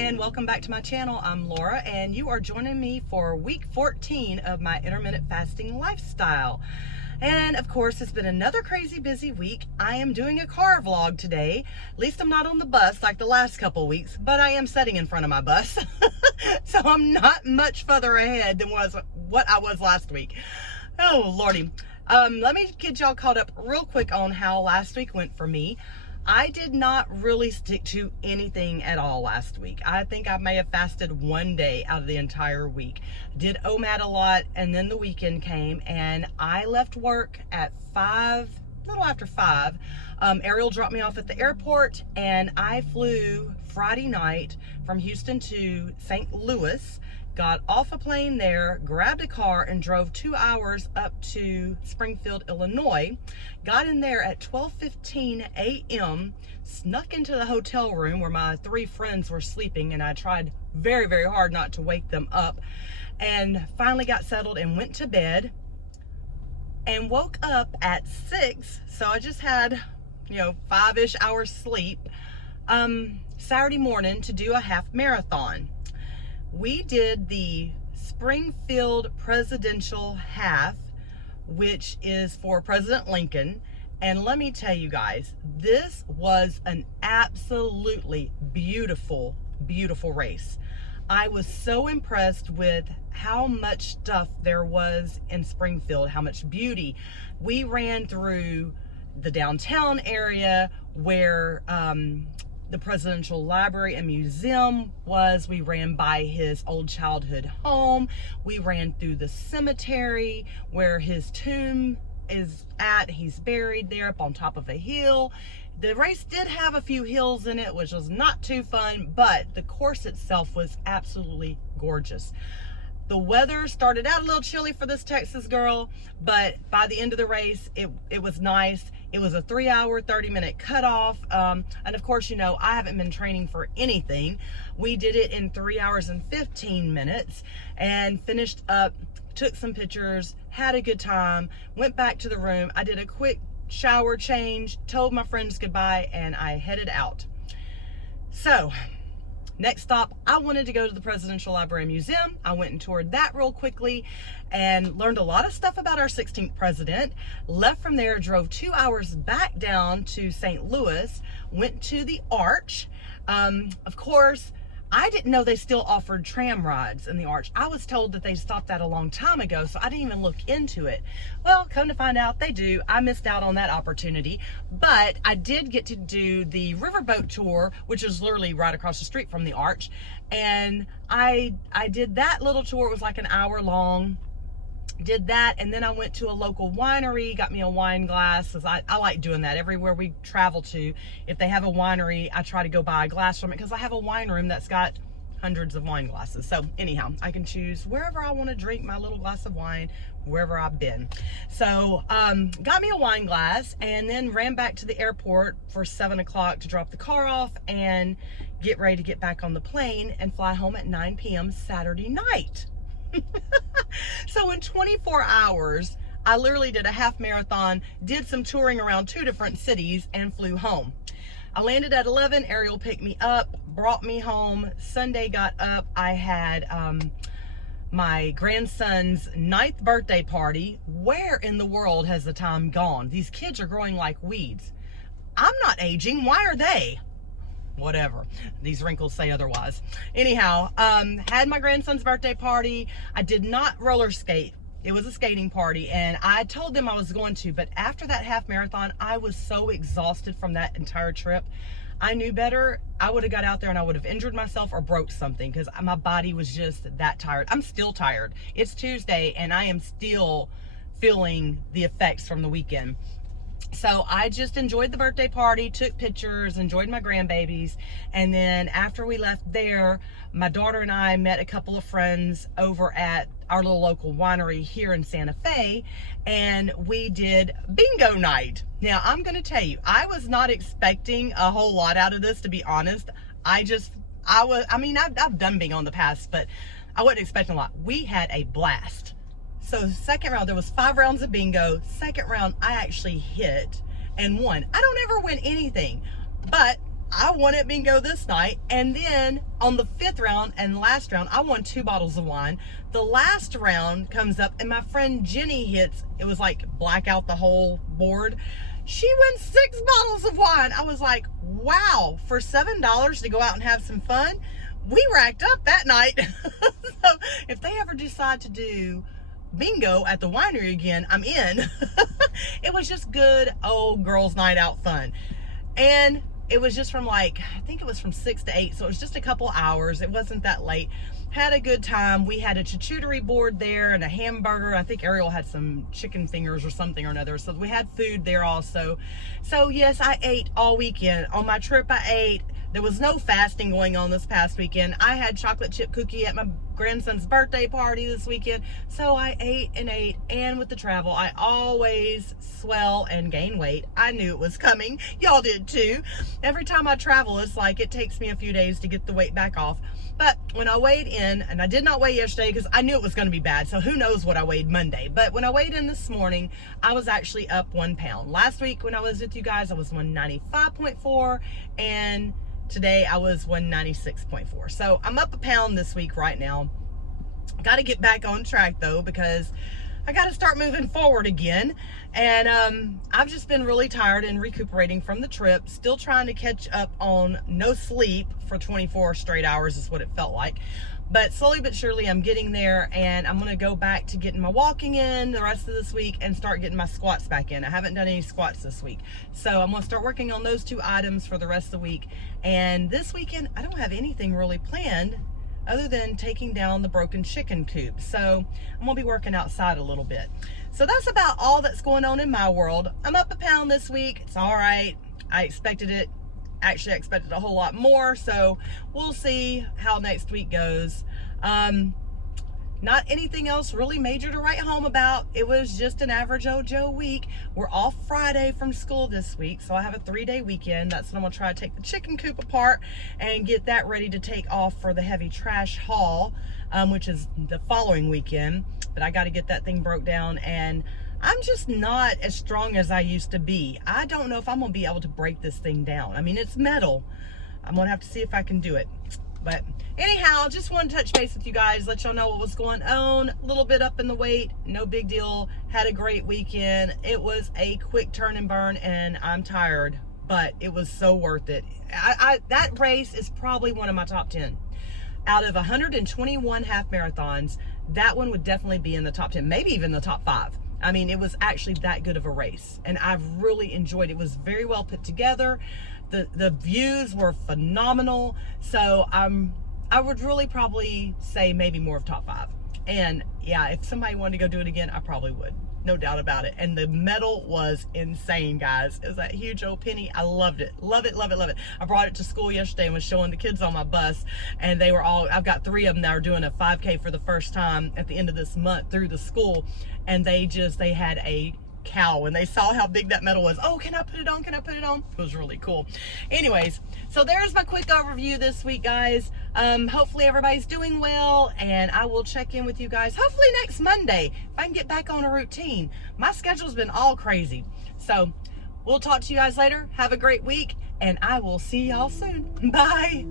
and welcome back to my channel. I'm Laura and you are joining me for week 14 of my intermittent fasting lifestyle. And of course, it's been another crazy busy week. I am doing a car vlog today. At least I'm not on the bus like the last couple weeks, but I am sitting in front of my bus. So I'm not much further ahead than what I was last week. Oh, Lordy. Let me get y'all caught up real quick on how last week went for me. I did not really stick to anything at all last week. I think I may have fasted one day out of the entire week. Did OMAD a lot, and then the weekend came, and I left work at 5, a little after 5. Ariel dropped me off at the airport, and I flew Friday night from Houston to St. Louis. Got off a plane there, grabbed a car, and drove 2 hours up to Springfield, Illinois. Got in there at 12:15 a.m., snuck into the hotel room where my 3 friends were sleeping, and I tried very, very hard not to wake them up, and finally got settled and went to bed and woke up at 6. So I just had, 5-ish hours sleep Saturday morning to do a half marathon. We did the Springfield Presidential Half, which is for President Lincoln. And let me tell you guys, this was an absolutely beautiful, beautiful race. I was so impressed with how much stuff there was in Springfield, how much beauty. We ran through the downtown area where the Presidential Library and Museum was. We ran by his old childhood home. We ran through the cemetery where his tomb is at. He's buried there up on top of a hill. The race did have a few hills in it, which was not too fun, but the course itself was absolutely gorgeous. The weather started out a little chilly for this Texas girl, but by the end of the race, it was nice. It was a 3-hour, 30-minute cutoff. And of course, I haven't been training for anything. We did it in 3 hours and 15 minutes and finished up, took some pictures, had a good time, went back to the room. I did a quick shower change, told my friends goodbye, and I headed out. So, next stop, I wanted to go to the Presidential Library and Museum. I went and toured that real quickly and learned a lot of stuff about our 16th president. Left from there, drove 2 hours back down to St. Louis, went to the Arch. Of course, I didn't know they still offered tram rides in the Arch. I was told that they stopped that a long time ago, so I didn't even look into it. Well, come to find out, they do. I missed out on that opportunity, but I did get to do the riverboat tour, which is literally right across the street from the Arch, and I did that little tour. It was like an hour long. Did that, and then I went to a local winery, got me a wine glass, because I like doing that everywhere we travel to. If they have a winery, I try to go buy a glass from it, because I have a wine room that's got hundreds of wine glasses. So anyhow, I can choose wherever I want to drink my little glass of wine, wherever I've been. So got me a wine glass, and then ran back to the airport for 7 o'clock to drop the car off and get ready to get back on the plane and fly home at 9 p.m. Saturday night. So in 24 hours, I literally did a half marathon, did some touring around 2 different cities, and flew home. I landed at 11, Ariel picked me up, brought me home. Sunday got up, I had my grandson's 9th birthday party. Where in the world has the time gone? These kids are growing like weeds. I'm not aging, why are they? Whatever, these wrinkles say otherwise. Anyhow, had my grandson's birthday party. I did not roller skate. It was a skating party, and I told them I was going to, but after that half marathon, I was so exhausted from that entire trip. I knew better. I would have got out there and I would have injured myself or broke something, because my body was just that tired. I'm still tired. It's Tuesday and I am still feeling the effects from the weekend. So I just enjoyed the birthday party, took pictures, enjoyed my grandbabies, and then after we left there, my daughter and I met a couple of friends over at our little local winery here in Santa Fe, and we did bingo night. Now, I'm going to tell you, I was not expecting a whole lot out of this, to be honest. I've done bingo in the past, but I wasn't expecting a lot. We had a blast. So second round, there was 5 rounds of bingo. Second round, I actually hit and won. I don't ever win anything, but I won at bingo this night. And then on the 5th round and last round, I won 2 bottles of wine. The last round comes up and my friend Jenny hits, it was like black out the whole board. She wins 6 bottles of wine. I was like, wow, for $7 to go out and have some fun, we racked up that night. So if they ever decide to do bingo at the winery again, I'm in. It was just good old girls' night out fun. And it was just from I think it was from 6 to 8, so it was just a couple hours. It wasn't that late. Had a good time. We had a charcuterie board there and a hamburger. I think Ariel had some chicken fingers or something or another. So we had food there also. So yes, I ate all weekend. On my trip, I ate. There was no fasting going on this past weekend. I had chocolate chip cookie at my grandson's birthday party this weekend. So I ate and ate, and with the travel, I always swell and gain weight. I knew it was coming. Y'all did too. Every time I travel, it's like it takes me a few days to get the weight back off. But when I weighed in, and I did not weigh yesterday because I knew it was going to be bad, so who knows what I weighed Monday. But when I weighed in this morning, I was actually up 1 pound. Last week when I was with you guys, I was 195.4, and today I was 196.4. So I'm up a pound this week right now. Got to get back on track though, because I got to start moving forward again. And I've just been really tired and recuperating from the trip, still trying to catch up on no sleep for 24 straight hours is what it felt like. But slowly but surely I'm getting there, and I'm going to go back to getting my walking in the rest of this week and start getting my squats back in. I haven't done any squats this week. So I'm going to start working on those 2 items for the rest of the week. And this weekend, I don't have anything really planned other than taking down the broken chicken coop. So I'm going to be working outside a little bit. So that's about all that's going on in my world. I'm up a pound this week. It's all right. I expected it. Actually, I expected a whole lot more, so we'll see how next week goes. Not anything else really major to write home about. It was just an average old Joe week. We're off Friday from school this week, so I have a 3-day weekend. That's when I'm gonna try to take the chicken coop apart and get that ready to take off for the heavy trash haul, which is the following weekend. But I got to get that thing broke down, and I'm just not as strong as I used to be. I don't know if I'm going to be able to break this thing down. I mean, it's metal. I'm going to have to see if I can do it. But anyhow, just wanted to touch base with you guys, let y'all know what was going on. A little bit up in the weight, no big deal. Had a great weekend. It was a quick turn and burn, and I'm tired, but it was so worth it. That race is probably one of my top 10. Out of 121 half marathons, that one would definitely be in the top 10, maybe even the top 5. I mean, it was actually that good of a race, and I've really enjoyed it. It was very well put together. The views were phenomenal. So I would really probably say maybe more of top 5. And yeah, if somebody wanted to go do it again, I probably would. No doubt about it. And the medal was insane, guys. It was that huge old penny. I loved it. Love it, love it, love it. I brought it to school yesterday and was showing the kids on my bus, and they were all, I've got 3 of them that are doing a 5K for the first time at the end of this month through the school, and they had a cow when they saw how big that medal was. Oh, can I put it on? Can I put it on? It was really cool. Anyways, so there's my quick overview this week, guys. Hopefully everybody's doing well, and I will check in with you guys hopefully next Monday if I can get back on a routine. My schedule's been all crazy. So we'll talk to you guys later. Have a great week, and I will see y'all soon. Bye.